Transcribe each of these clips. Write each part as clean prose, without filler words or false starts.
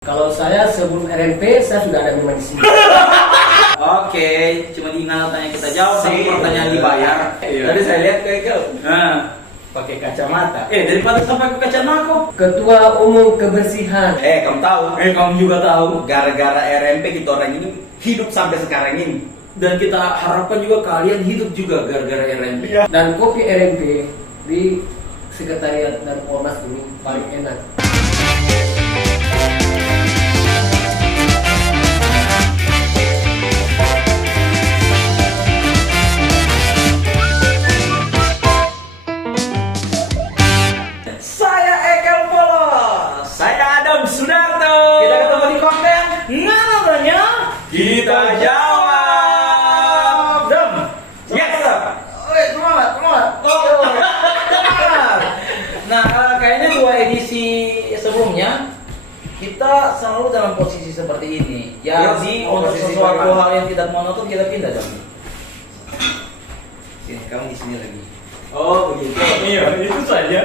Kalau saya sebelum RNP, saya sudah ada memang di sini. Oke, cuma diingat tanya kita jawab satu pertanyaan dibayar. Iya. Tadi saya lihat kayak kau Nah, pakai kacamata. daripada sampai ke kacamata. Ketua Umum Kebersihan. Kamu tahu? Kamu juga tahu. Gara-gara RMP kita orang ini hidup sampai sekarang ini. Dan kita harapkan juga kalian hidup juga gara-gara RMP. Dan kopi RNP di Sekretariat dan Ormas ini paling enak. Saya Ekel Polos. Saya Adam Sudarto. Kita ketemu di konten namanya Kita Jawab. Dam. Yes. Semangat. Nah, kayaknya 2 edisi sebelumnya kita selalu dalam posisi seperti ini. Jadi untuk posisi sesuatu bagaimana? hal yang tidak monoton kita pindah dong. Sini, kamu di sini lagi. Oh begitu. Iya, itu saja.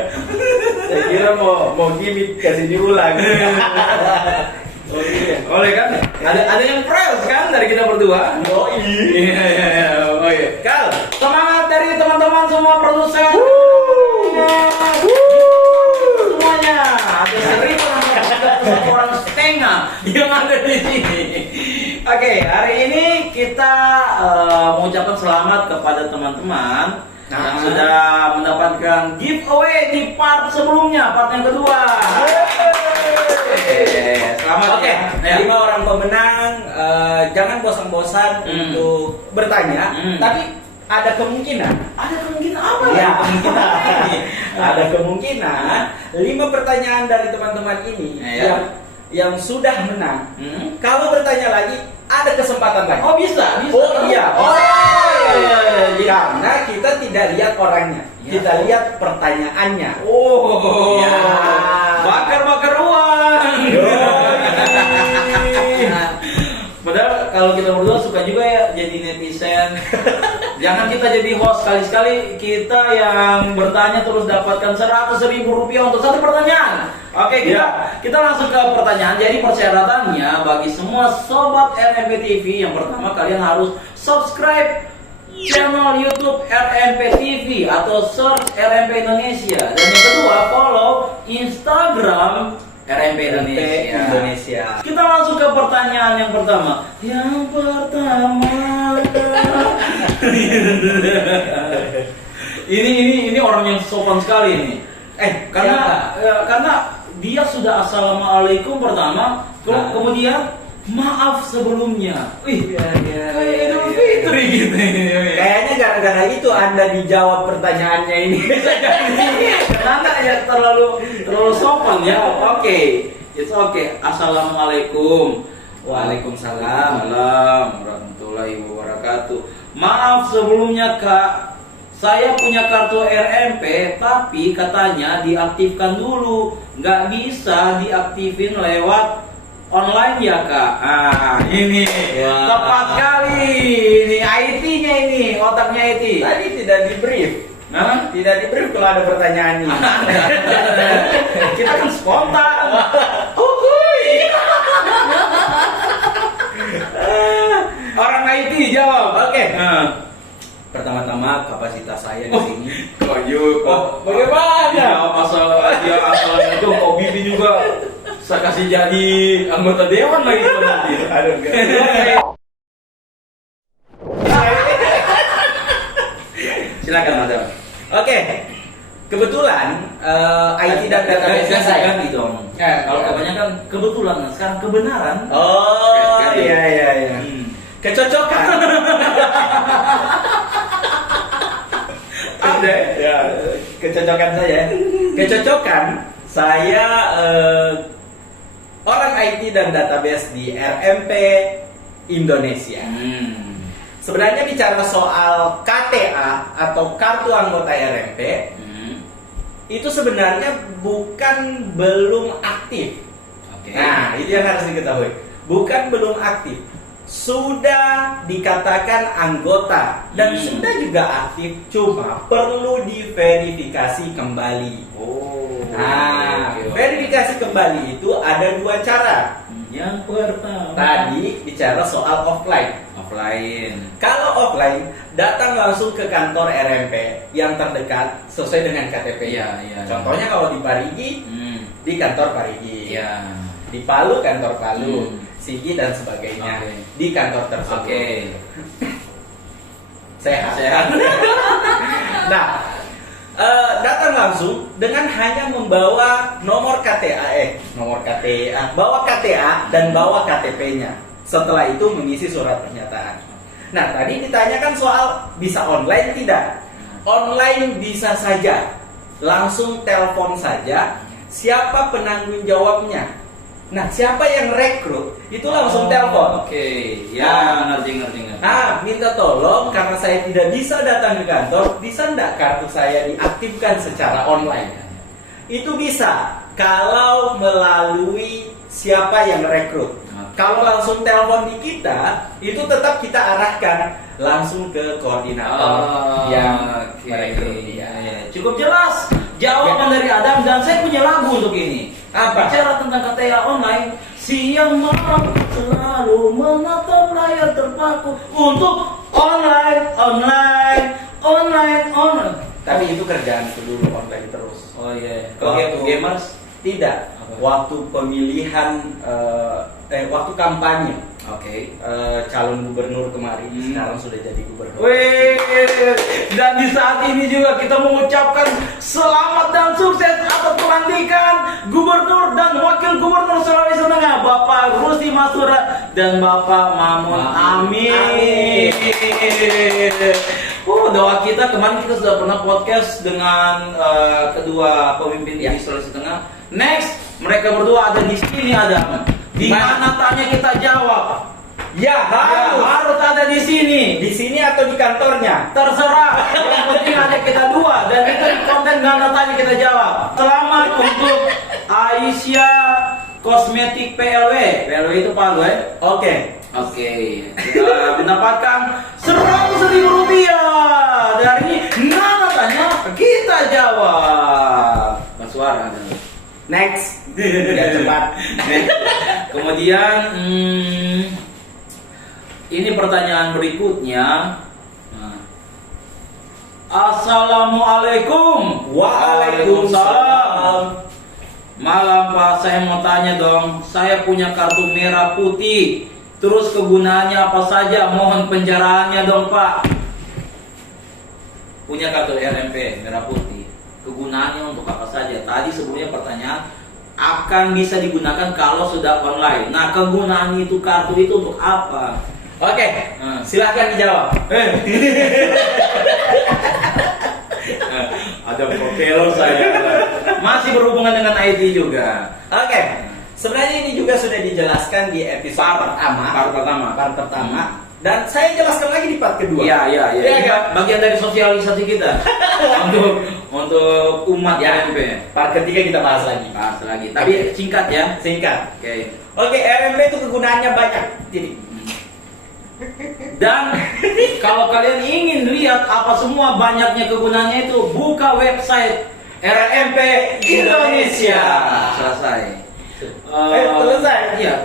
Saya kira mau gimmick kasih diulang. Oh iya. Oleh kan? Ada yang fresh kan dari kita berdua? Oh iya. Iya. Oh iya. Kal, semangat dari teman-teman semua produser. Semuanya. Ada 1.000 orang setengah yang ada di sini. Oke, hari ini kita mengucapkan selamat kepada teman-teman yang sudah mendapatkan giveaway di part sebelumnya, part yang kedua. Selamat. Oke, ya. 5 orang pemenang. Jangan bosan-bosan untuk bertanya, tapi ada kemungkinan. Ada kemungkinan apa Ya, kemungkinan ini? ada kemungkinan 5 pertanyaan dari teman-teman ini Ya. yang sudah menang. Kalau bertanya lagi, ada kesempatan lagi. Oh bisa. Oh iya. Oh iya. Karena kita tidak lihat orangnya, Ya. kita lihat pertanyaannya. Oh. Ya. Bakar uang. Padahal kalau kita berdua suka juga ya jadi netizen. Jangan kita jadi host, sekali-sekali kita yang bertanya terus dapatkan 100.000 rupiah untuk satu pertanyaan. Oke, kita langsung ke pertanyaan. Jadi persyaratannya bagi semua sobat RMP TV, yang pertama kalian harus subscribe channel YouTube RMP TV atau search RMP Indonesia. Dan yang kedua, follow Instagram RMP Indonesia. Kita langsung ke pertanyaan yang pertama. Ini orang yang sopan sekali ini. Karena dia sudah assalamualaikum pertama, kemudian maaf sebelumnya. Kayak Idul Fitri gitu. Kayaknya gara-gara itu Anda dijawab pertanyaannya ini. Karena ya terlalu sopan ya. Oke, it's okay. Assalamualaikum. Waalaikumsalam. Warahmatullahi wabarakatuh. Maaf sebelumnya Kak, saya punya kartu RMP tapi katanya diaktifkan dulu, nggak bisa diaktifin lewat online ya Kak. Ini tepat kali. Ini IT-nya ini, otaknya IT. Tadi tidak di brief. Tidak di brief kalau ada pertanyaan ini. Kita kan spontan. Orang IT jawab. Oke. Pertama-tama kapasitas saya di sini. Bagaimana? Dia asal itu kok bibi juga saya kasih jadi anggota dewan lagi nanti. Aduh, enggak. Silakan Madam. Oke. Kebetulan IT dan database saya. ganti dong. Kalau kebanyakan kebetulan, sekarang kebenaran. Oh, Ganti. iya. Kecocokan. Ada. Ya, kecocokan saya. Kecocokan saya orang IT dan database di RMP Indonesia. Sebenarnya bicara soal KTA atau kartu anggota RMP itu sebenarnya belum aktif. Oke. Nah, itu yang harus diketahui. Bukan belum aktif. sudah dikatakan anggota dan sudah juga aktif, cuma perlu diverifikasi kembali. Nah, verifikasi kembali itu ada dua cara. Yang pertama Tadi bicara soal offline. Kalau offline, datang langsung ke kantor RMP yang terdekat sesuai dengan KTP. Iya. Contohnya kalau di Parigi, di kantor Parigi. Iya. Di Palu, kantor Palu. Sigi dan sebagainya. Oke. Di kantor tersebut. Oke. Sehat. Nah, datang langsung dengan hanya membawa nomor KTA, bawa KTA dan bawa KTP-nya. Setelah itu mengisi surat pernyataan. Nah, tadi ditanyakan soal bisa online tidak? Online bisa saja. Langsung telepon saja. Siapa penanggung jawabnya? Nah, siapa yang rekrut? Itu langsung telepon. Oke. Ya, ngerti. Nah, minta tolong karena saya tidak bisa datang ke kantor, bisa enggak kartu saya diaktifkan secara online? Itu bisa kalau melalui siapa yang rekrut. Kalau langsung telepon di kita, itu tetap kita arahkan langsung ke koordinator yang merekrut dia. Cukup jelas jawaban dari Adam dan saya punya lagu untuk ini. Apa? Bicara tentang KTA online, siang malam selalu menatap layar terpaku untuk online. Tapi itu kerjaanku dulu online terus. Oh iya. Kalau gamers Tidak. Apa? Waktu pemilihan waktu kampanye calon gubernur kemarin sekarang sudah jadi gubernur. Wih, dan di saat ini juga kita mengucapkan selamat dan sukses atas pelantikan Gubernur dan Wakil Gubernur Sulawesi Tengah, Bapak Rusdi Mastura dan Bapak Mamun. Amin. Doa kita kemarin kita sudah pernah podcast dengan kedua pemimpin di Sulawesi Tengah. Next, mereka berdua ada di sini, ada. Di mana tanya kita jawab? Ya, Harus ada di sini. Di sini atau di kantornya? Terserah. Yang penting ada kita dua dan itu di konten nggak tanya kita jawab. Selamat untuk Aisyah Kosmetik PLW. PLW itu Palu ya? Oke. Kita mendapatkan 100.000 rupiah dari nggak tanya kita jawab. Suara. Next. Ya, cepat. Kemudian ini pertanyaan berikutnya. Assalamualaikum. Waalaikumsalam. Malam Pak, saya mau tanya dong. Saya punya kartu merah putih. Terus kegunaannya apa saja? Mohon penjaraannya dong Pak. Punya kartu RMP merah putih. Kegunaannya untuk apa saja? Tadi sebelumnya pertanyaan akan bisa digunakan kalau sudah online. Nah, kegunaan itu kartu itu untuk apa? Oke, silakan dijawab. Ada profil saya. Masih berhubungan dengan IT juga. Oke, sebenarnya ini juga sudah dijelaskan di episode Part pertama. Dan saya jelaskan lagi di part kedua. Iya. Ini bagian dari sosialisasi kita untuk umat ya. RMP. Part ketiga kita bahas lagi. Tapi singkat ya. Singkat. Oke, RMP itu kegunaannya banyak. Jadi. Dan kalau kalian ingin lihat apa semua banyaknya kegunaannya itu, buka website RMP Indonesia. Selesai. Selesai. Iya.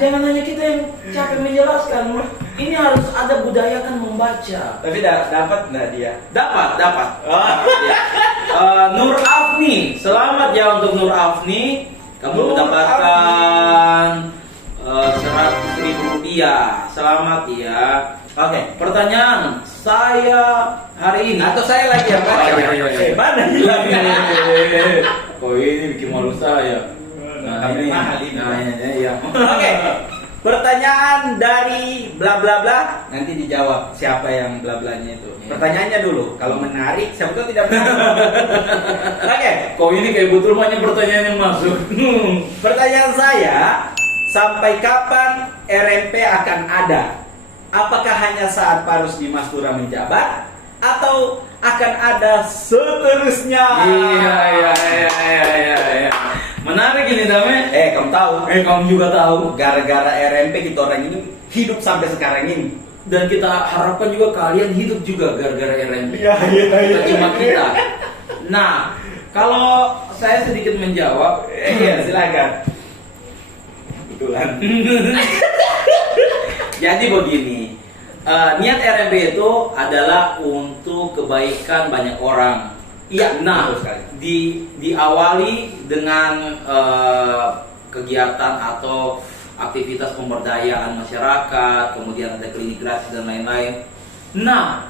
Jangan hanya kita yang capek menjelaskan. Ini harus ada budayakan membaca. Tapi dapat nggak dia? Dapat. Ya. Nur Afni, selamat ya untuk Nur Afni. Kamu mendapatkan 100.000 rupiah. Selamat ya. Oke. Pertanyaan saya hari ini. Atau saya lagi yang baca. Mana nih? Oh ini bikin malu saya. Nah, ini mahal ini. Iya. Oke. Pertanyaan dari bla bla bla, nanti dijawab siapa yang bla blanya itu. Pertanyaannya dulu, kalau menarik, siapa tahu tidak menarik. Oke. Kok ini kayak betul banyak pertanyaan yang masuk. Pertanyaan saya, sampai kapan RMP akan ada? Apakah hanya saat Pak Rusdi Mastura menjabat atau akan ada seterusnya? Iya. Menarik ini Dame. Kamu tahu? Kamu juga tahu. Gara-gara RMP kita orang ini hidup sampai sekarang ini. Dan kita harapkan juga kalian hidup juga gara-gara RMP. Iya. Bukan cuma kita. Nah, kalau saya sedikit menjawab, Iya, silakan. Betulan. jadi begini, niat RMP itu adalah untuk kebaikan banyak orang. Iya, Nah, betul sekali. diawali dengan kegiatan atau aktivitas pemberdayaan masyarakat, kemudian ada klinik gratis dan lain-lain. Nah,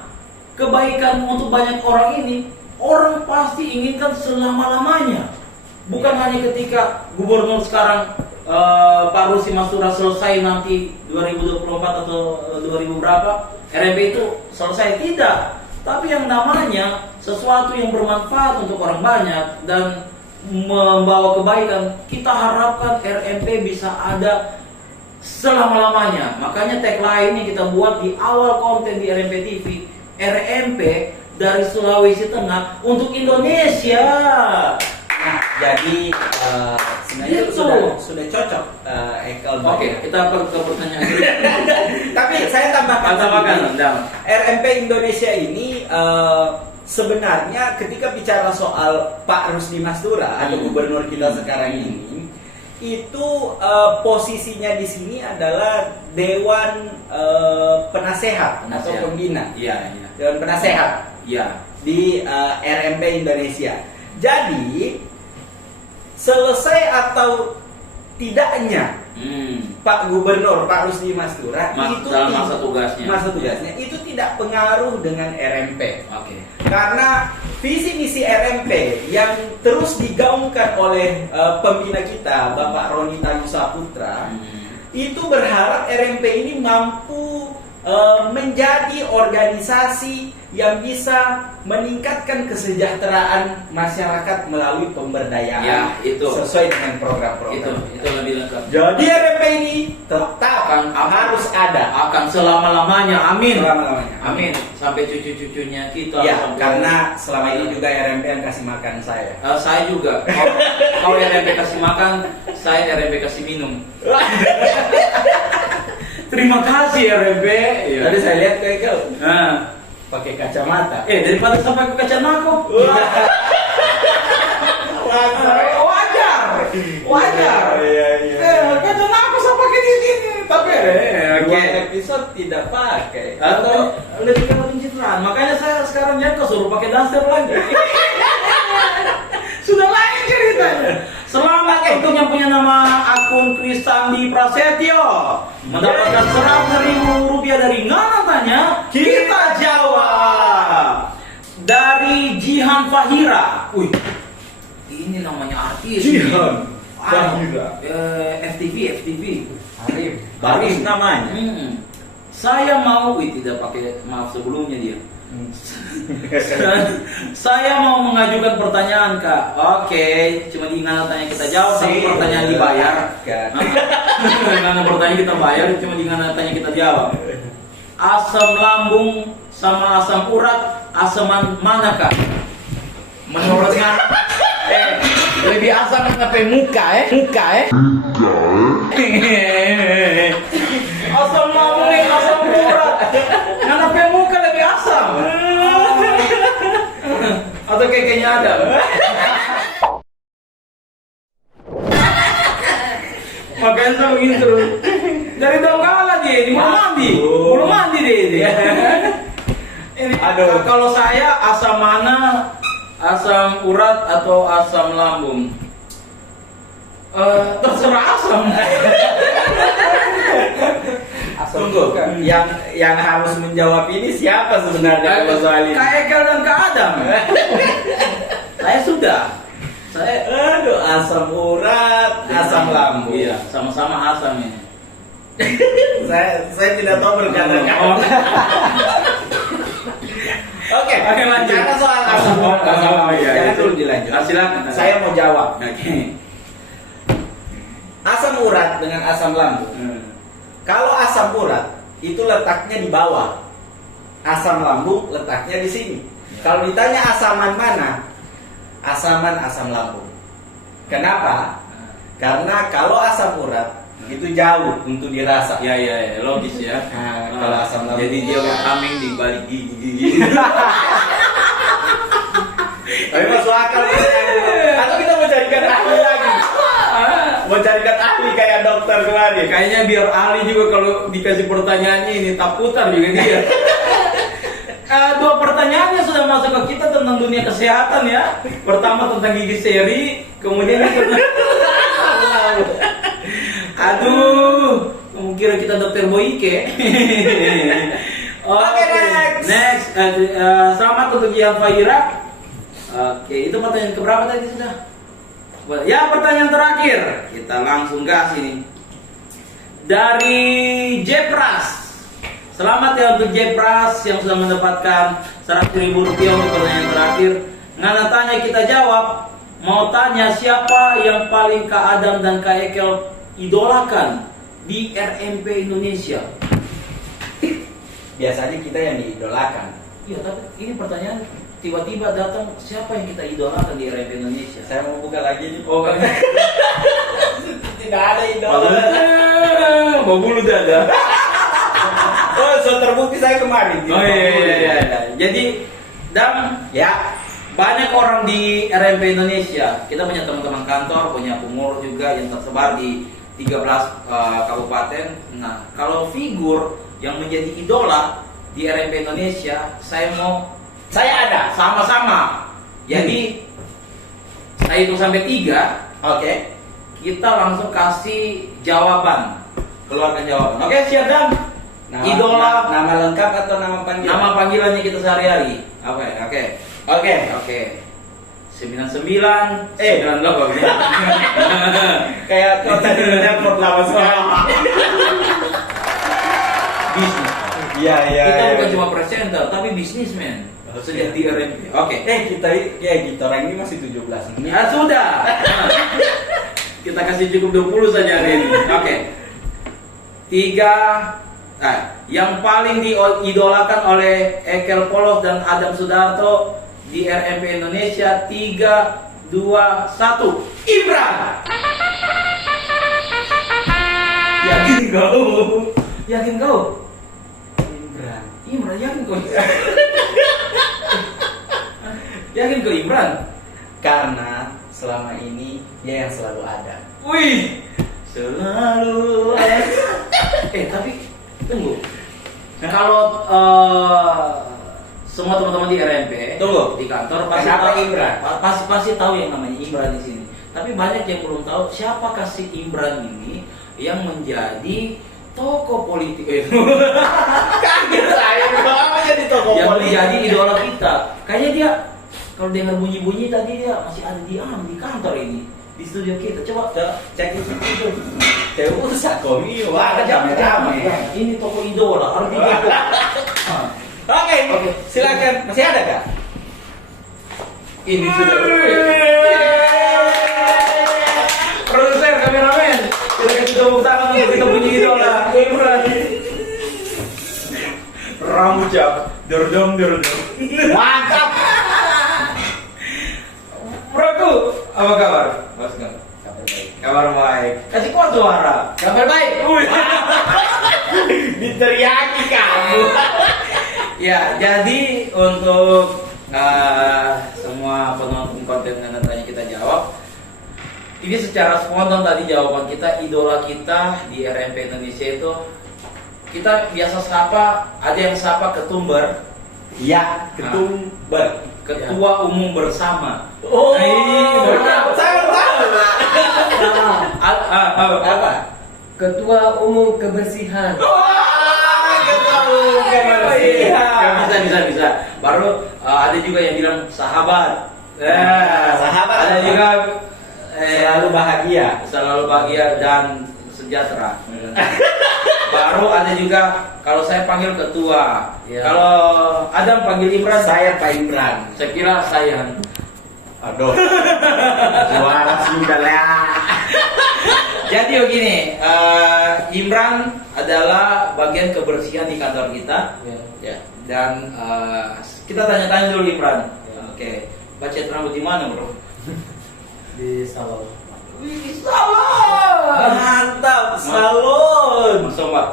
kebaikan untuk banyak orang ini, orang pasti inginkan selama-lamanya. Bukan hanya ketika gubernur sekarang Pak Rusi Mastura selesai nanti 2024 atau 2000 berapa, RMP itu selesai, tidak. Tapi yang namanya sesuatu yang bermanfaat untuk orang banyak dan membawa kebaikan, kita harapkan RMP bisa ada selama-lamanya. Makanya tagline yang kita buat di awal konten di RMP TV, RMP dari Sulawesi Tengah untuk Indonesia. Nah, jadi sebenarnya Gitu. sudah cocok Ekel. Oke, kita ke pertanyaan. Tapi saya tambahkan Tambahkan. RMP Indonesia ini sebenarnya ketika bicara soal Pak Rusdi Mastura atau gubernur kita sekarang ini, itu posisinya di sini adalah Dewan Penasehat atau Pembina. Iya. Dewan Penasehat Iya. di RMP Indonesia. Jadi selesai atau tidaknya Pak Gubernur Pak Rusdi Mastura itu dalam masa tugasnya itu tidak pengaruh dengan RMP. Oke. Karena visi misi RMP yang terus digaungkan oleh pembina kita Bapak Roni Tanu Saputra itu berharap RMP ini mampu menjadi organisasi yang bisa meningkatkan kesejahteraan masyarakat melalui pemberdayaan Ya, itu. sesuai dengan program-program. Itu lebih lengkap. Jadi RMP ini tetap harus ada Akan selama-lamanya. Amin. selama-lamanya. Amin. Sampai cucu-cucunya kita. Ya, sampai- karena selama ini juga RMP yang kasih makan saya. Saya juga. Kalau RMP kasih makan, saya RMP kasih minum. Terima kasih RMP. Iya. Tadi saya lihat kayak kau Nah. pakai kacamata. Daripada sampai ke kacamata. Wajar. Iya. Kacamata saya pakai di sini. Tapi Dua episode tidak pakai. atau lebih ke pencitraan. Makanya saya sekarang nyangka suruh pakai daster lagi. Sudah lain ceritanya. Selamat untuk yang punya nama akun Kristandi Prasetyo mendapatkan 100.000 rupiah dari Ngana Tanya. Kita jawab dari Jihan Fahira. Wih, ini namanya artis. Jihan Fahira. FTV. Arif. Bagus namanya. Saya mau, tidak pakai maaf sebelumnya dia. Saya mau mengajukan pertanyaan Kak. Oke, cuma diingat tanya kita jawab. Satu pertanyaan dibayar. Karena pertanyaan kita bayar, cuma diingat tanya kita jawab. Asam lambung sama asam urat, asaman mana Kak? Menurut Ngana, lebih asam sampai muka. Asam lambung, asam urat. Ngana sampai muka lebih asam. Atau kayaknya ada. Makanya saya begini terus. Dari Donggala dia, di bulu mandi dia. Ini, Aduh. kalau saya asam mana, asam urat atau asam lambung? Terserah asam. Tunggu, yang harus menjawab ini siapa sebenarnya kalau soal ini? Kak Ekel dan Kak Adam. Saya sudah. Aduh, asam urat, asam lambung. Iya, sama-sama asam ini. saya tidak tahu berkata-kata. Oke, lanjut. karena soal asam urat, jangan dulu dilanjut. Silakan. Saya mau jawab. Oke. Asam urat dengan asam lambung. Kalau asam urat itu letaknya di bawah, asam lambung letaknya di sini. Kalau ditanya asaman mana, asaman asam lambung. Kenapa? Karena kalau asam urat itu jauh untuk dirasa. Ya, logis ya. Nah, kalau asam lambung. Jadi dia tameng di balik gigi. Tapi masuk akal. Atau kita mau carikan ahli lagi. Mau carikan ahli kayak dokter kemarin. Kayaknya biar ahli juga kalau dikasih pertanyaannya ini tak putar juga dia. Dua pertanyaannya sudah masuk ke kita tentang dunia kesehatan ya. Pertama tentang gigi seri, kemudian tentang aduh, kamu kira kita dokter Boyke? Oke, next. Selamat untuk Gian Faira. Oke, itu pertanyaan keberapa tadi sudah? Ya, pertanyaan terakhir. Kita langsung gas ini. Dari Jepras. Selamat ya untuk Jepras yang sudah mendapatkan 100.000 rupiah untuk pertanyaan terakhir. Ngana tanya kita jawab. Mau tanya siapa yang paling Kak Adam dan Kak Ekel idolakan di RMP Indonesia? Biasanya kita yang diidolakan. Iya, tapi ini pertanyaan tiba-tiba datang, siapa yang kita idolakan di RMP Indonesia? Saya mau buka lagi nih. Oh, kan. Tidak ada idola. Mau bulu dada. Oh, so terbukti saya kemarin. Oh iya. Jadi, dan Ya, banyak orang di RMP Indonesia. Kita punya teman-teman kantor, punya pengurus juga yang tersebar di 13 kabupaten. Nah, kalau figur yang menjadi idola di RMP Indonesia, saya ada sama-sama. Jadi saya hitung sampai 3. oke. Kita langsung kasih jawaban, keluarkan jawaban. Oke, siap Dan? Idola nama lengkap atau nama panggilan? nama panggilannya kita sehari-hari. Oke. Oke. 99 98. Kayak kau tadi nyangkut lama sekali. Bisnis. Iya. Kita bukan cuma presenter, tapi bisnismen. Sejak di RMP. Oke. Kita orang ini masih 17. Ya sudah. Kita kasih cukup 20 saja hari ini. Oke. 3. Yang paling diidolakan oleh Ekel Polos dan Adam Sudarto di RMP Indonesia. 3, 2, 1. Imran. Yakin kau? Yakin kau? Imran yakin kau? Yakin kau Imran? Karena selama ini dia yang selalu ada. Wih, selalu ada. Tapi tunggu. Kalau semua teman-teman di RMP, Tunggu. di kantor pasti Kenapa tahu, Imran? pasti tahu yang namanya Imran di sini. Tapi banyak yang belum tahu siapa kasih Imran ini yang menjadi tokoh politik itu. Kaget saya, kenapa jadi tokoh Yang politik? menjadi idola kita. Kayaknya dia kalau dengar bunyi-bunyi tadi dia masih ada di kantor ini, di studio kita. Coba Cek itu. Usah komi, wah jangan. rame. Ini tokoh idola harus didukung. Oke, silakan. Masih ada kak? Ini sudah. Produser, kameramen, kita kasih tepuk tangan untuk kita punya idola. Imran. Rambut cap, derdom. Mantap. Broku, apa kabar? Mas Gang. Kabar baik. Kasih kuat suara. Kabar baik. Diteriaki kamu. Ya, jadi untuk semua penonton konten yang tanya kita jawab, ini secara spontan tadi jawaban kita, idola kita di RMP Indonesia itu kita biasa sapa, ada yang sapa Ketumber. Ya, Ketumber. Ketua Umum Bersama. Oh, benar. saya tahu. Apa? Ketua Umum Kebersihan. Bisa. Baru ada juga yang bilang sahabat. Sahabat. Ada juga selalu bahagia dan sejahtera. Baru ada juga kalau saya panggil ketua. Ya. Kalau Adam panggil Imran, Saya Pak Imran. saya kira sayang. Aduh. Suara sudah lah. Jadi begini, Imran adalah bagian kebersihan di kantor kita. Ya. Dan kita tanya-tanya dulu Imran. Ya. Oke, baca rambut di mana bro? Di salon. Wih, salah. Mantap, salon. Mas Mbak.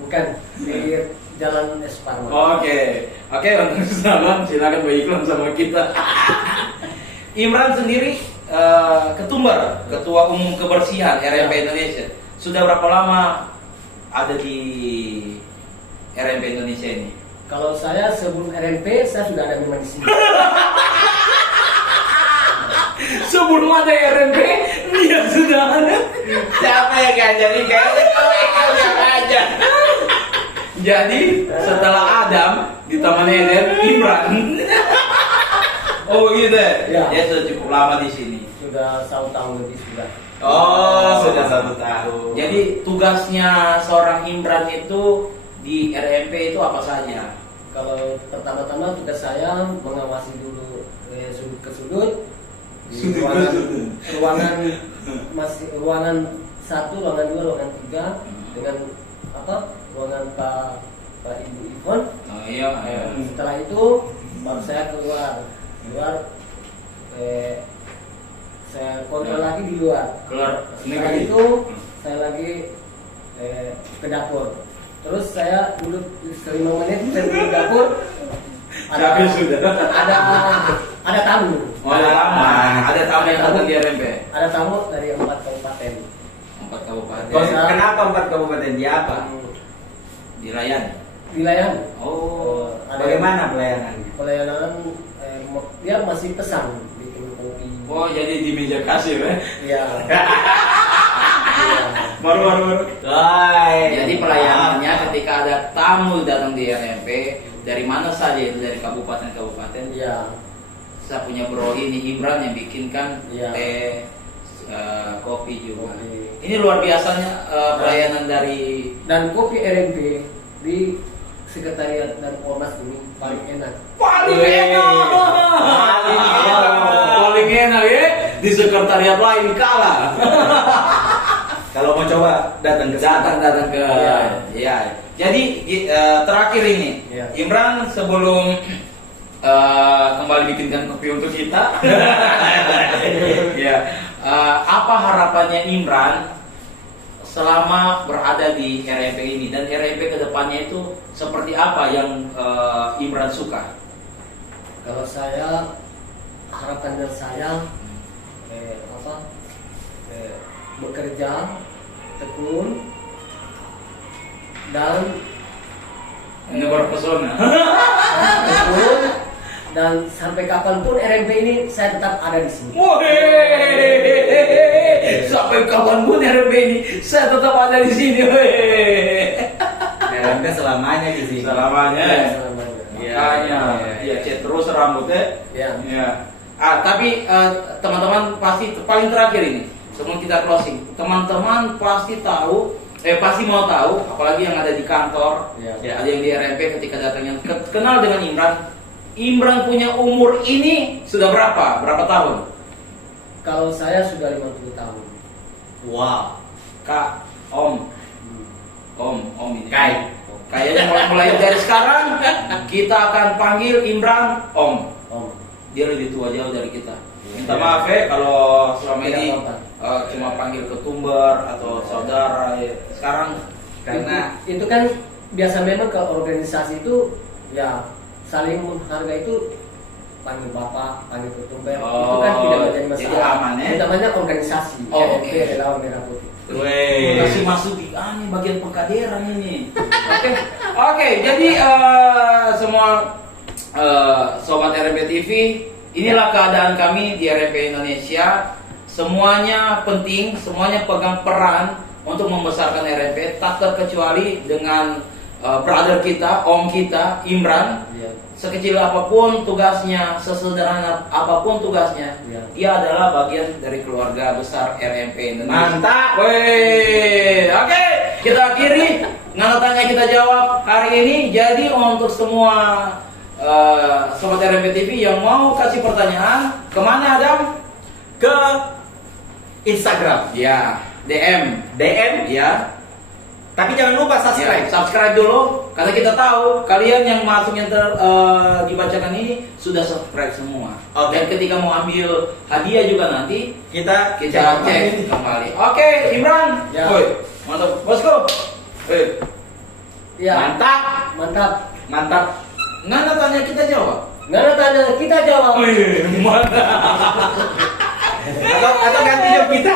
Bukan di Jalan Esparma. Oke, untuk salon silakan beriklan sama kita. Imran sendiri Ketumbar, Ketua Umum Kebersihan RMP Indonesia. Sudah berapa lama ada di RMP Indonesia ini? Kalau saya sebelum RMP saya sudah ada memang di sini. Sebelum ada RMP, dia sudah ada. Siapa yang ngajarin? Kayaknya kau yang ngajar. Jadi setelah Adam di Taman Eden, Imran. Oh begitu ya? Ya. Dia sudah cukup lama di sini. Sudah 1 tahun lebih sudah. Oh, sudah 1 tahun. Jadi tugasnya seorang Imran itu di RMP itu apa saja? Kalau pertama-tama tugas saya mengawasi dulu sudut ke sudut. Di Sudut ke ruangan, sudut. ruangan masih ruangan 1, ruangan 2, ruangan 3 dengan apa? Ruangan Pak Ibu Ivon. Oh iya. Setelah itu baru saya keluar, saya kontrol lagi di luar. Keluar Setelah negeri. itu saya lagi ke dapur. Terus saya duduk 5 menit saya duduk di dapur. Tapi sudah. Ada tamu. Oh, ada tamu yang datang di RMP. Ada tamu dari 4 kabupaten. 4 kabupaten. Kenapa 4 kabupaten? Di apa? Dilayani. Dilayani. Oh. Bagaimana pelayanannya? Pelayanan dia masih pesan bikin kopi. Oh, jadi di meja kasir ya? Iya. Baru. Jadi pelayanannya Mantap. ketika ada tamu datang di RMP dari mana saja itu dari kabupaten-kabupaten. Iya. Saya punya bro ini Imran yang bikinkan Iya. teh, kopi juga. Kopi. Ini luar biasanya pelayanan dari Dan kopi RMP di sekretariat dan ormas ini paling enak. paling Wih. enak. enak. Paling enak ya di sekretariat lain kalah. Kalau mau coba datang ke sana. datang ke Iya. ya. Jadi terakhir ini Iya. Imran sebelum kembali bikinkan kopi untuk kita. Ya. Apa harapannya Imran selama berada di RMP ini dan RMP kedepannya itu seperti apa yang Imran suka? Kalau saya harapan dari saya bekerja tekun dan Ini berpesona. tekun dan sampai kapanpun RMP ini saya tetap ada di sini. Woi, sampai kapanpun RMP ini saya tetap ada di sini. RMP selamanya di sini. Selamanya. Selamanya. Makanya, ya cet terus rambutnya. Ya. Ya. Tapi teman-teman pasti paling terakhir ini sebelum kita closing, teman-teman pasti tahu, pasti mau tahu, apalagi yang ada di kantor, Ya. ada yang di RMP ketika datang yang kenal dengan Imran. Imran punya umur ini sudah berapa? Berapa tahun? Kalau saya sudah 50 tahun. Wow. Kak, Om ini. Kai. Kayaknya mulai dari sekarang kita akan panggil Imran Om. Om. Dia lebih tua jauh dari kita. Minta maaf ya kalau selama Tidak ini apa-apa. cuma panggil ketumbar atau saudara. Ya. Sekarang Karena itu kan biasa memang ke organisasi itu ya saling menghargai itu panggil bapak, panggil ketumbar itu kan tidak menjadi masalah. jadi aman ya. Itu namanya organisasi. Oh, RMP oke. Relawan Merah Putih. Weh. Kasih masuk di nih bagian pengkaderan ini. Oke, jadi semua sobat RMP TV, inilah keadaan kami di RMP Indonesia. Semuanya penting, semuanya pegang peran untuk membesarkan RMP, tak terkecuali dengan brother kita, om kita, Imran. Iya. Sekecil apapun tugasnya, sesederhana apapun tugasnya, Iya. dia adalah bagian dari keluarga besar RMP Indonesia. Mantap. Wih, oke, kita akhiri nggak tanya kita jawab hari ini. Jadi untuk semua sobat RMP TV yang mau kasih pertanyaan, kemana Adam? Ke Instagram. Ya, DM, DM ya. Tapi jangan lupa subscribe. Ya, subscribe dulu karena kita tahu kalian yang masuk yang dibacakan ini sudah subscribe semua. Oke. Dan ketika mau ambil hadiah juga nanti Kita cek kembali. Oke, Imran. Ya. Woi, mantap. Bosku. Ya. Mantap. Mantap. mantap. Nggak ada tanya kita jawab. Nggak ada tanya, kita jawab. Wih, mantap. Atau ganti job kita.